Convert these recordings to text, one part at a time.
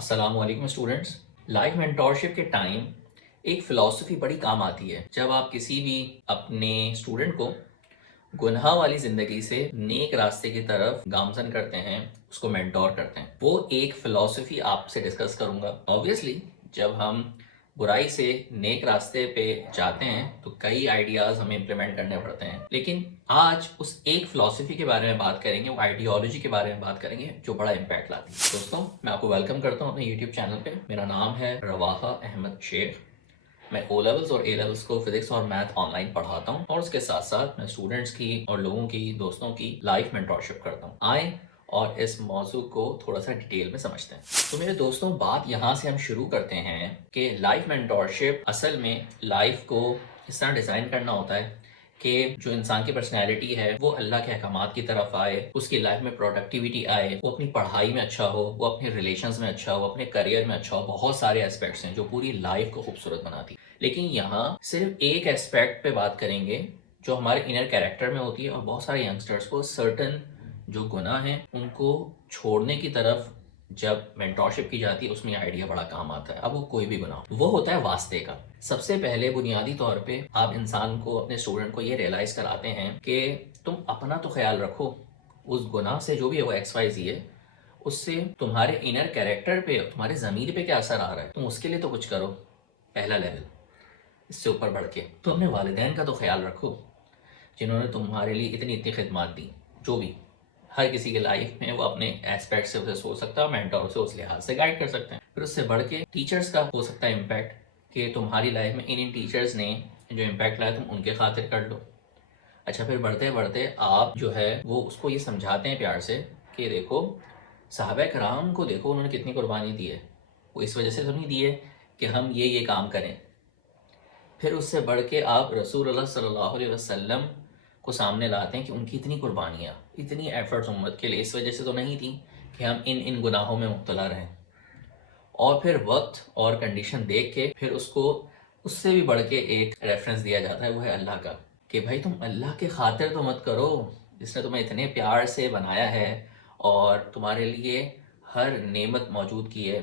अस्सलाम वालेकुम students. Life mentorship के टाइम एक फ़िलॉसफी बड़ी काम आती है। जब आप किसी भी अपने स्टूडेंट को गुनाह वाली ज़िंदगी से नेक रास्ते की तरफ गामज़न करते हैं, उसको मेंटोर करते हैं, वो एक फ़िलॉसफी आपसे डिस्कस करूँगा। ऑब्वियसली जब हम बुराई से नेक रास्ते पे जाते हैं तो कई आइडियाज़ हमें इम्प्लीमेंट करने पड़ते हैं, लेकिन आज उस एक फ़िलॉसफी के बारे में बात करेंगे, वो आइडियोलॉजी के बारे में बात करेंगे जो बड़ा इम्पैक्ट लाती है। दोस्तों, मैं आपको वेलकम करता हूँ अपने यूट्यूब चैनल पे। मेरा नाम है रवाहा अहमद शेख। मैं ओ लेवल्स और ए लेवल्स को फिजिक्स और मैथ ऑनलाइन पढ़ाता हूँ और उसके साथ साथ मैं स्टूडेंट्स की और लोगों की, दोस्तों की लाइफ मेंटोरशिप करता हूँ। आए और इस मौजू को थोड़ा सा डिटेल में समझते हैं। तो मेरे दोस्तों, बात यहाँ से हम शुरू करते हैं कि लाइफ मेंटोरशिप असल में लाइफ को इस तरह डिज़ाइन करना होता है कि जो इंसान की पर्सनैलिटी है वो अल्लाह के अहकामात की तरफ आए, उसकी लाइफ में प्रोडक्टिविटी आए, वो अपनी पढ़ाई में अच्छा हो, वो अपने रिलेशंस में अच्छा हो, अपने करियर में अच्छा हो। बहुत सारे एस्पेक्ट्स हैं जो पूरी लाइफ को खूबसूरत बनाती है, लेकिन यहाँ सिर्फ एक एस्पेक्ट पे बात करेंगे जो हमारे इनर कैरेक्टर में होती है। और बहुत सारे यंगस्टर्स को सर्टन जो गुनाह हैं उनको छोड़ने की तरफ जब मेंटोरशिप की जाती है उसमें आइडिया बड़ा काम आता है। अब वो कोई भी गुनाह, वो होता है वास्ते का। सबसे पहले बुनियादी तौर पे आप इंसान को, अपने स्टूडेंट को ये रियलाइज कराते हैं कि तुम अपना तो ख्याल रखो, उस गुनाह से जो भी है वो XYZ है, उससे तुम्हारे इनर कैरेक्टर पे, तुम्हारे ज़मीर पे क्या असर आ रहा है, तुम उसके लिए तो कुछ करो। पहला लेवल। इससे ऊपर बढ़ के तो अपने वालिदैन का तो ख्याल रखो, जिन्होंने तुम्हारे लिए इतनी इतनी खिदमत दी। जो भी, हर किसी की लाइफ में वो अपने एस्पेक्ट से उसे सोच सकता है और मेंटर उसे उस लिहाज से गाइड कर सकते हैं। फिर उससे बढ़ के टीचर्स का हो सकता है इम्पैक्ट, कि तुम्हारी लाइफ में इन टीचर्स ने जो इम्पैक्ट लाया तुम उनके खातिर कर लो। अच्छा, फिर बढ़ते बढ़ते आप जो है वो उसको ये समझाते हैं प्यार से कि देखो, सहाबा कराम को देखो, उन्होंने कितनी कुर्बानी दी है। वो इस वजह से तो नहीं दी है कि हम ये काम करें। फिर उससे बढ़ के आप रसूलुल्लाह सल्लल्लाहु अलैहि वसल्लम को सामने लाते हैं कि उनकी इतनी कुर्बानियाँ, इतनी एफर्ट्स उम्मत के लिए इस वजह से तो नहीं थी कि हम इन गुनाहों में मुब्तला रहें। और फिर वक्त और कंडीशन देख के फिर उसको उससे भी बढ़ के एक रेफरेंस दिया जाता है, वो है अल्लाह का, कि भाई तुम अल्लाह के खातिर तो मत करो, जिसने तुम्हें इतने प्यार से बनाया है और तुम्हारे लिए हर नेमत मौजूद की है।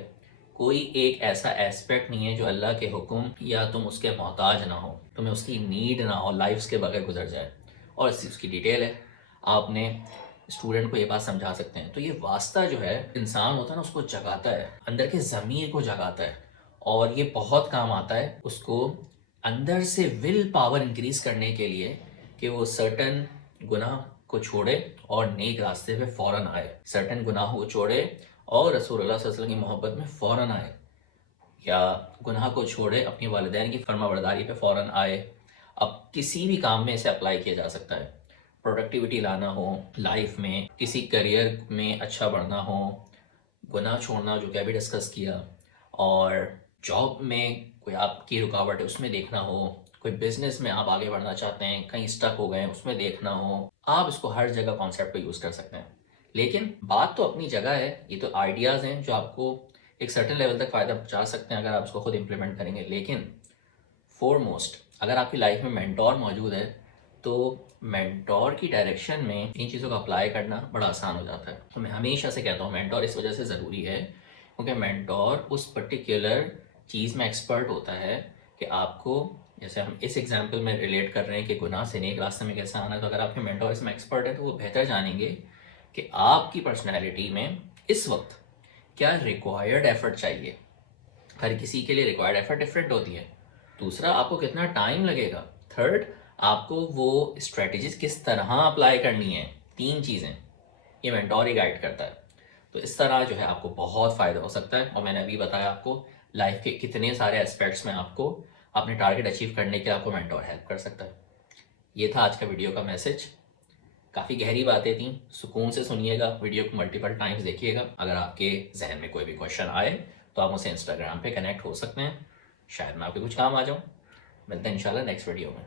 कोई एक ऐसा एस्पेक्ट नहीं है जो अल्लाह के हुक्म या तुम उसके मोहताज ना हो, तुम्हें उसकी नीड ना हो, लाइफ्स के बगैर गुजर जाए। और इसकी डिटेल है, आपने स्टूडेंट को ये बात समझा सकते हैं। तो ये वास्ता जो है इंसान होता है ना, उसको जगाता है, अंदर के ज़मीर को जगाता है, और ये बहुत काम आता है उसको अंदर से विल पावर इंक्रीज करने के लिए कि वो सर्टन गुनाह को छोड़े और नेक रास्ते पे फ़ौरन आए, सर्टन गुनाह को छोड़े और रसूलुल्लाह सल्लल्लाहु अलैहि वसल्लम की मोहब्बत में फ़ौरन आए, या गुनाह को छोड़े अपनी वालिदैन की फरमाबरदारी पे फ़ौरन आए। अब किसी भी काम में इसे अप्लाई किया जा सकता है। प्रोडक्टिविटी लाना हो लाइफ में, किसी करियर में अच्छा बढ़ना हो, गुनाह छोड़ना जो कि अभी डिस्कस किया, और जॉब में कोई आपकी रुकावट है उसमें देखना हो, कोई बिजनेस में आप आगे बढ़ना चाहते हैं, कहीं स्टक हो गए हैं उसमें देखना हो, आप इसको हर जगह कॉन्सेप्ट को यूज़ कर सकते हैं। लेकिन बात तो अपनी जगह है, ये तो आइडियाज़ हैं जो आपको एक सर्टेन लेवल तक फ़ायदा पहुंचा सकते हैं अगर आप उसको खुद इंप्लीमेंट करेंगे। लेकिन फोरमोस्ट, अगर आपकी लाइफ में मेंटोर मौजूद है तो मेंटोर की डायरेक्शन में इन चीज़ों को अप्लाई करना बड़ा आसान हो जाता है। तो मैं हमेशा से कहता हूँ मेंटोर इस वजह से ज़रूरी है क्योंकि मेंटोर उस पर्टिकुलर चीज़ में एक्सपर्ट होता है कि आपको, जैसे हम इस एग्जाम्पल में रिलेट कर रहे हैं कि गुनाह से नेक रास्ते में कैसे आना है, तो अगर आपके मेंटोर इसमें एक्सपर्ट है तो वो बेहतर जानेंगे कि आपकी पर्सनैलिटी में इस वक्त क्या रिक्वायर्ड एफर्ट चाहिए। हर किसी के लिए रिक्वायर्ड एफर्ट डिफरेंट होती है। दूसरा, आपको कितना टाइम लगेगा। थर्ड, आपको वो स्ट्रेटजीज किस तरह अप्लाई करनी है। तीन चीज़ें ये मेंटोर ही गाइड करता है। तो इस तरह जो है आपको बहुत फ़ायदा हो सकता है। और मैंने अभी बताया आपको लाइफ के कितने सारे एस्पेक्ट्स में आपको अपने टारगेट अचीव करने के लिए आपको मेंटोर हेल्प कर सकता है। ये था आज का वीडियो का मैसेज। काफ़ी गहरी बातें थी, सुकून से सुनिएगा, वीडियो को मल्टीपल टाइम्स देखिएगा। अगर आपके जहन में कोई भी क्वेश्चन आए तो आप मुझसे इंस्टाग्राम पे कनेक्ट हो सकते हैं, शायद मैं आपके कुछ काम आ जाऊँ। मिलते हैं इंशाल्लाह नेक्स्ट वीडियो में।